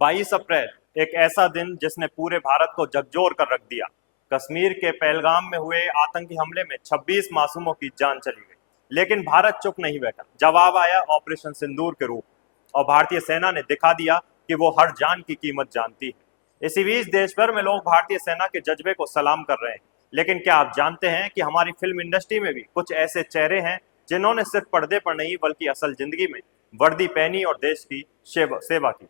22 अप्रैल एक ऐसा दिन जिसने पूरे भारत को झकझोर कर रख दिया। कश्मीर के पहलगाम में हुए आतंकी हमले में 26 मासूमों की जान चली गई, लेकिन भारत चुप नहीं बैठा। जवाब आया ऑपरेशन सिंदूर के रूप में और भारतीय सेना ने दिखा दिया कि वो हर जान की कीमत जानती है। इसी बीच देश भर में लोग भारतीय सेना के जज्बे को सलाम कर रहे हैं। लेकिन क्या आप जानते हैं कि हमारी फिल्म इंडस्ट्री में भी कुछ ऐसे चेहरे हैं जिन्होंने सिर्फ पर्दे पर नहीं बल्कि असल जिंदगी में वर्दी पहनी और देश की सेवा की।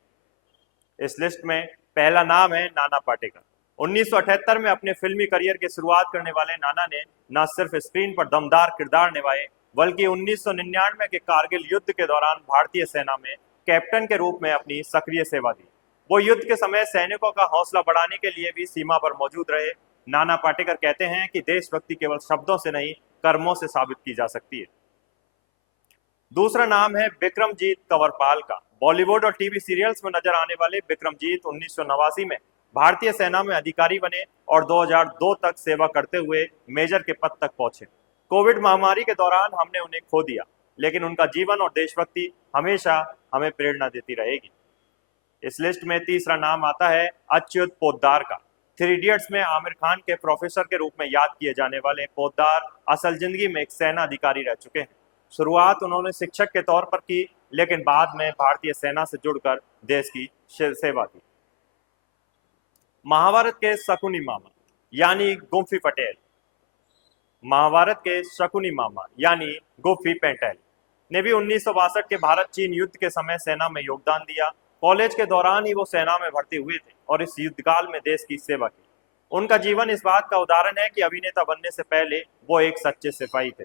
इस लिस्ट में पहला नाम है नाना पाटेकर। 1978 में अपने फिल्मी करियर की शुरुआत करने वाले नाना ने न सिर्फ स्क्रीन पर दमदार किरदार निभाए, बल्कि 1999 के कारगिल युद्ध के दौरान भारतीय सेना में कैप्टन के रूप में अपनी सक्रिय सेवा दी। वो युद्ध के समय सैनिकों का हौसला बढ़ाने के लिए भी सीमा पर मौजूद रहे। नाना पाटेकर कहते हैं कि देशभक्ति केवल शब्दों से नहीं, कर्मों से साबित की जा सकती है। दूसरा नाम है विक्रमजीत कंवरपाल का। बॉलीवुड और टीवी सीरियल्स में नजर आने वाले विक्रमजीत 1989 में भारतीय सेना में अधिकारी बने और 2002 तक सेवा करते हुए मेजर के पद तक पहुंचे। कोविड महामारी के दौरान हमने उन्हें खो दिया, लेकिन उनका जीवन और देशभक्ति हमेशा हमें प्रेरणा देती रहेगी। इस लिस्ट में तीसरा नाम आता है अच्युत पोद्दार का। थ्री इडियट्स में आमिर खान के प्रोफेसर के रूप में याद किए जाने वाले पोद्दार असल जिंदगी में एक सेना अधिकारी रह चुके हैं। शुरुआत उन्होंने शिक्षक के तौर पर की, लेकिन बाद में भारतीय सेना से जुड़कर देश की सेवा की। महाभारत के शकुनी मामा यानी गुम्फी पटेल। महाभारत के शकुनी मामा यानी गुम्फी पटेल ने भी 1962 के भारत चीन युद्ध के समय सेना में योगदान दिया। कॉलेज के दौरान ही वो सेना में भर्ती हुए थे और इस युद्धकाल में देश की सेवा की। उनका जीवन इस बात का उदाहरण है कि अभिनेता बनने से पहले वो एक सच्चे सिपाही थे।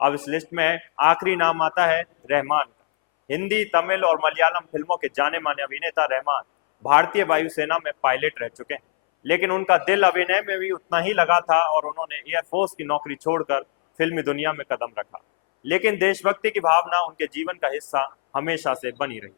अब इस लिस्ट में आखिरी नाम आता है रहमान का। हिंदी, तमिल और मलयालम फिल्मों के जाने माने अभिनेता रहमान भारतीय वायुसेना में पायलट रह चुके हैं, लेकिन उनका दिल अभिनय में भी उतना ही लगा था और उन्होंने एयरफोर्स की नौकरी छोड़कर फिल्मी दुनिया में कदम रखा। लेकिन देशभक्ति की भावना उनके जीवन का हिस्सा हमेशा से बनी रही।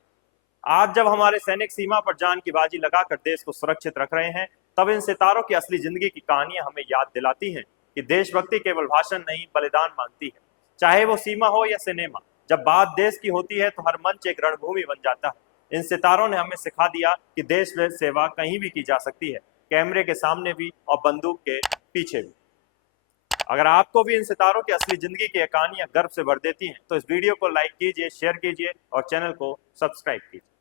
आज जब हमारे सैनिक सीमा पर जान की बाजी लगाकर देश को सुरक्षित रख रहे हैं, तब इन सितारों की असली जिंदगी की कहानियां हमें याद दिलाती हैं कि देशभक्ति केवल भाषण नहीं, बलिदान मांगती है। चाहे वो सीमा हो या सिनेमा, जब बात देश की होती है तो हर मंच एक रणभूमि बन जाता है। इन सितारों ने हमें सिखा दिया कि देश में सेवा कहीं भी की जा सकती है, कैमरे के सामने भी और बंदूक के पीछे भी। अगर आपको भी इन सितारों की असली जिंदगी की कहानियां गर्व से भर देती हैं, तो इस वीडियो को लाइक कीजिए, शेयर कीजिए और चैनल को सब्सक्राइब कीजिए।